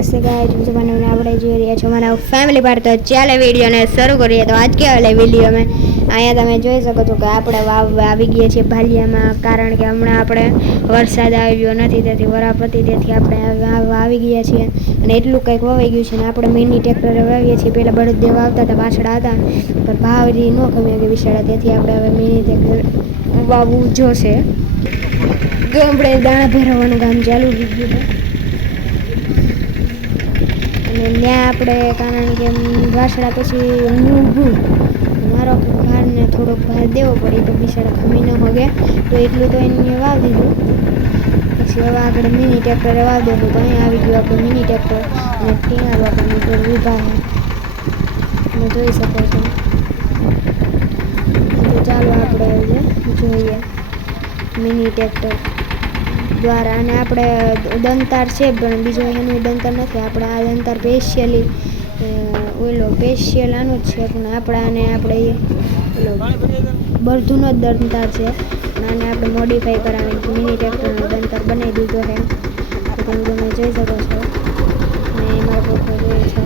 નમસ્તે ગાइस मुझे बनाने आवड़े જોઈ રહ્યા છો મારા ફેમિલી પાર્ટ તો ચાલે વિડિયોને શરૂ કરીએ તો આજ કે વાલે વિડિયો में અહીંયા તમે જોઈ શકો છો કે આપણે આવી ગયા છે ભાલિયામાં કારણ કે હમણાં આપણે વરસાદ આવ્યો નથી તેથી વરાપતિ તેથી આપણે આવી ગયા છીએ અને એટલું કંઈક વવાઈ ગયું છે ને આપણે મિની ટ્રેક્ટરે વાવીએ છીએ પહેલાં બળદ દેવા આવતા હતા પાછળ હતા પણ ભાવરી ન ગમે કે વિશાળા તેથી આપણે હવે મિની ટ્રેક્ટર વાવવું જોશે તો આપણે દાણા ભરાવાનું કામ ચાલુ થઈ ગયું અને ત્યાં આપણે કારણ કે વાસણા પછી હું મારો ભારને થોડોક ભાર દેવો પડે તો બિચારા ખમી ન હોગે તો એટલું તો એને વાવી દીધું પછી હવે આગળ મિની ટ્રેક્ટરે વાવી દીધું તો અહીંયા આવી ગયું આપણે મિની ટ્રેક્ટર અને ત્યાં આપણે મોટર ઊભા છે તમે જોઈ શકો છો તો ચાલો આપણે જોઈએ મિની ટ્રેક્ટર દ્વારા અને આપણે દંતાર છે પણ બીજો એનું દંતાર નથી આપણે આ દંતાર સ્પેશિયલી સ્પેશિયલ આનું જ છે પણ આપણાને આપણે ઓલો બરધુનો જ દંતાર છે પણ આને આપણે મોડિફાઈ કરાવીને મિની ટ્રેક્ટરનો દંતાર બનાવી દીધો છે તો તમે જોઈ શકો છો અને એમાં પોખો જોઈએ છે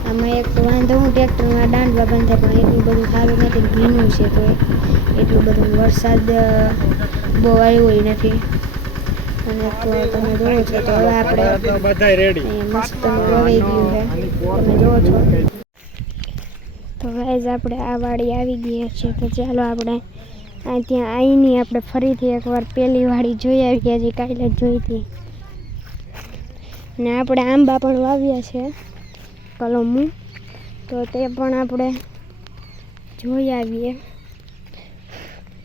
આમાં એક વાંધો હું ટ્રેક્ટરમાં દાંડવા બંધ થાય પણ એટલું બધું સારું નથી ભીનું છે તો એટલું બધું વરસાદ બહુ આવ્યો નથી અને તો તમે જોવો છો તો હવે આપણે બધાય રેડી મસ્ત વવાઈ ગયું છે તમે જોવો છો તો ગાઈઝ આપણે આ વાડી આવી ગયા છે તો ચાલો આપણે ત્યાં આવીને આપણે ફરીથી એકવાર પહેલી વાડી જોઈ આવી ગયા છે કાલે જોઈ હતી અને આપણે આંબા પણ વાવ્યા છે કલમું તો તે પણ આપણે જોઈ આવીએ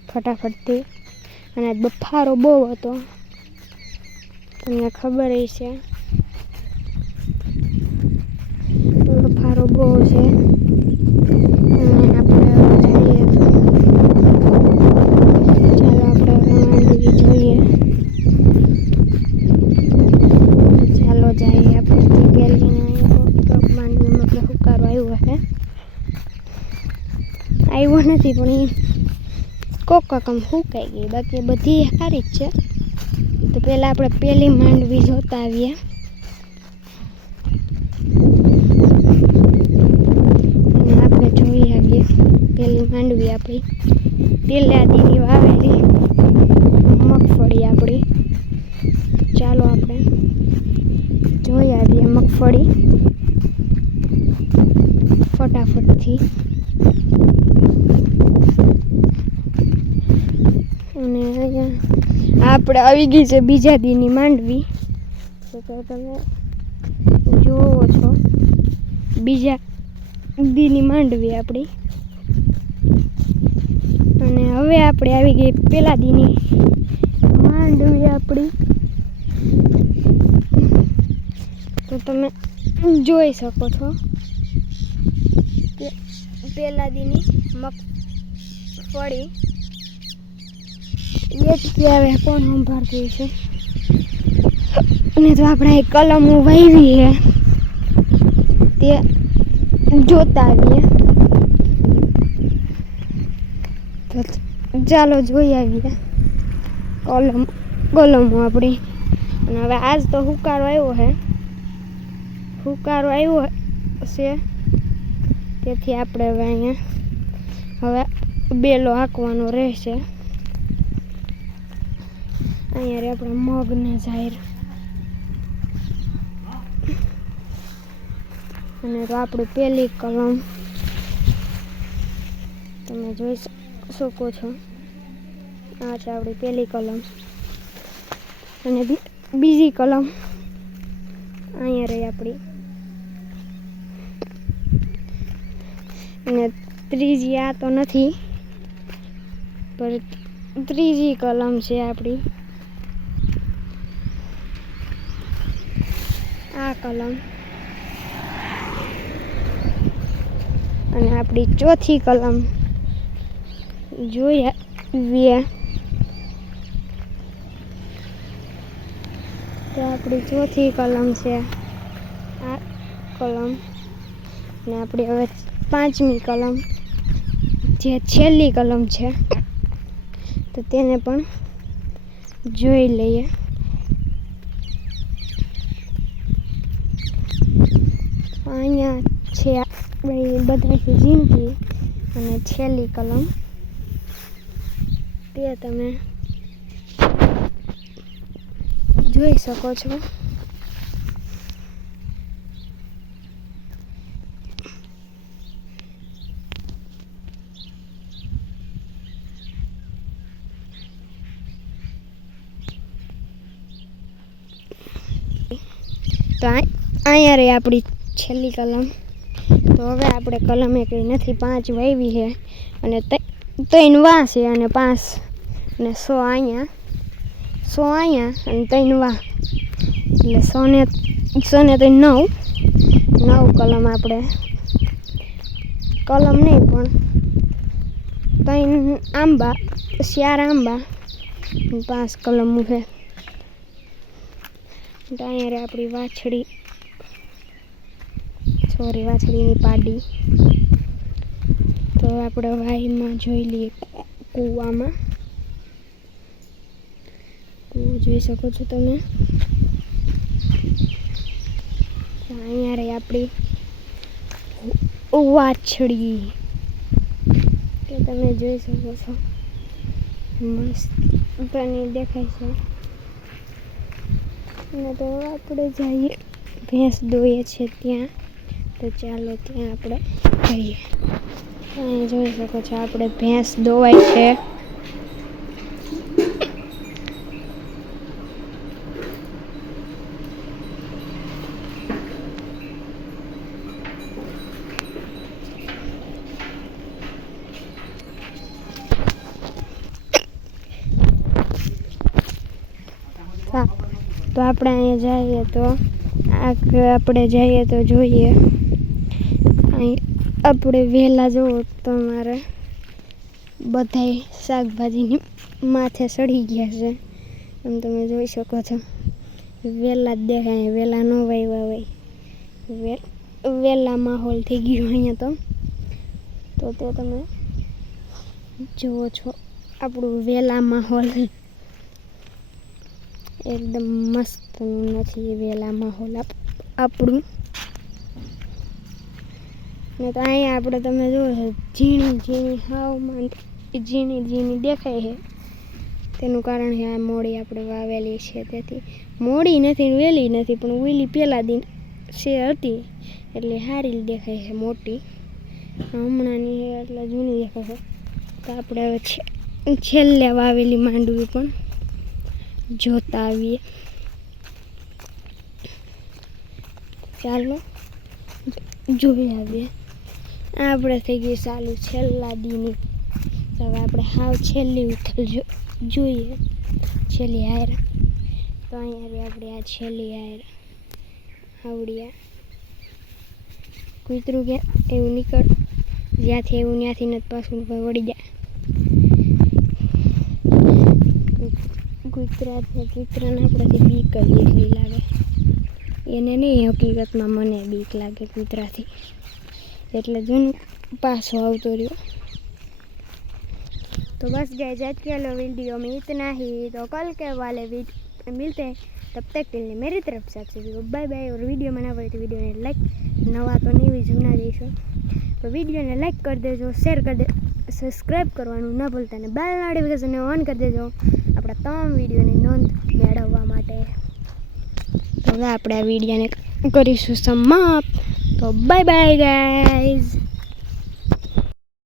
ફટાફટથી અને બફારો બહુ હતો તમને ખબર છે બફારો બહુ છે આપણે જોઈએ તો ચાલો આપણે માંડવી જોઈએ ચાલો જઈએ આપણે પહેલી માંડવીમાં આપણે હુકારો આવ્યો નથી પણ કોક કમ હુકાઈ ગઈ બાકી બધી સારી જ છે તો પહેલાં આપણે પહેલી માંડવી જોતા આવીએ અને આપણે જોઈ આવીએ પહેલી માંડવી આપણી પહેલા દીની વાવેલી મગફળી આપણી ચાલો આપણે જોઈ આવીએ મગફળી ફટાફટથી અને અહીંયા આપણે આવી ગઈ છે બીજા દીની માંડવી તો તમે જુઓ છો બીજા દીની માંડવી આપણી અને હવે આપણે આવી ગઈ પહેલા દીની માંડવી આપણી તો તમે જોઈ શકો છો કે પહેલા દીની મગફળી એ જ કહેવાય કોણ સંભાળતું છે અને તો આપણે એક કલમ વાવી છે તે જોતા આવીએ તો ચાલો જોઈ આવીએ કલમો આપણી અને હવે આજ તો હુકારો આવ્યો છે તેથી આપણે હવે અહીંયા બેલો હાંકવાનો રહેશે અહીંયા રે આપણે મગને જાહેર અને તો આપણી પહેલી કલમ તમે જોઈ શકો છો આ છે આપણી પહેલી કલમ અને બીજી કલમ અહીંયા રહી આપણી અને ત્રીજી આ તો નથી પણ ત્રીજી કલમ છે આપણી આ કલમ અને આપણી ચોથી કલમ જોઈએ તો આપણી ચોથી કલમ છે આ કલમ અને આપણી હવે પાંચમી કલમ જે છેલ્લી કલમ છે તો તેને પણ જોઈ લઈએ અહીંયા છે આપણી બધાથી જિંદગી અને છેલ્લી કલમ, તે તમે જોઈ શકો છો. તો અહીંયા રહી આપણી છેલ્લી કલમ. તો હવે આપણે કલમે કંઈ નથી, 5 વાવી છે અને 3 વાં છે અને 5 અને 100 અહીંયા, 100 અહીંયા અને 3 વાં, એટલે 100 ને 9 કલમ આપણે, કલમ નહીં પણ 3 આંબા, 4 આંબા 5 કલમ છે. તો અહીંયા આપણી વાછડીની પાડી. તો આપણે વાઈમાં જોઈ લઈએ કૂવામાં. કૂવો જોઈ શકો છો તમે. અહીંયા રહી આપણી વાછડી, કે તમે જોઈ શકો છો, મસ્ત બની દેખાય છે. અને તો આપણે જઈએ ભેંસ દોઈએ છે ત્યાં, તો ચાલો ત્યાં આપણે જઈએ. અહીં જોઈ શકો છો આપણે ભેંસ દોવાય છે. તો આપણે અહીંયા જઈએ તો આપણે જઈએ તો જોઈએ, અહીં આપણે વહેલા જુઓ તો અમારે બધાય શાકભાજીની માથે સડી ગયા છે, એમ તમે જોઈ શકો છો. વહેલા જ દેખાય, વહેલા ન વાવ્યા હોય, વહેલા માહોલ થઈ ગયો અહીંયા. તો તે તમે જુઓ છો આપણું વહેલા માહોલ એકદમ મસ્ત નથી, વહેલા માહોલ આપણું. ને તો અહીંયા આપણે તમે જુઓ છો ઝીણી દેખાય છે. તેનું કારણ છે આ મોડી આપણે વાવેલી છે, તેથી મોડી નથી વહેલી નથી, પણ વહેલી પહેલાં દિન છે હતી એટલે સારી દેખાય છે, મોટી. હમણાંની એટલે જૂની દેખાય છે. તો આપણે હવે છેલ્લે વાવેલી માંડવી પણ જોતા આવીએ. ચાલો જોઈ આવીએ. આપણે થઈ ગઈ ચાલુ છેલ્લા દીની. હવે આપણે હાવ છેલ્લી ઉથલ જોઈએ, છેલ્લી હાયર. તો અહીંયા આપણે આ છેલ્લી હાયર આવડ્યા કૂતરું ગયા એવું નીકળ, જ્યાંથી એવું ત્યાંથી નથી પાછું વળી જાય. કૂતરાને આપણાથી બીક જ એટલી લાગે, એને નહીં, હકીકતમાં મને બીક લાગે કૂતરાથી, એટલે જો પાછો આવતો રહ્યો. तो बस गाइस आज के वाले वीडियो में इतना ही. तो कल के वाले मिलते हैं, तब तक के लिए मेरी तरफ से आपसे बाय बाय. और वीडियो में ना पड़े तो वीडियो ने लाइक, नवा तो नहीं भी जूना जैसो तो वीडियो ने लाइक कर देजो, शेर कर दे, सब्सक्राइब करवानुं ना भूलता, ने बेल नोटिफिकेशन ऑन कर देजो अपना तमाम वीडियो ने नोंध मेळववा माटे. तो हवे आपणे आ वीडियो ने करीशुं समाप्त. तो बाय बाय गाइस.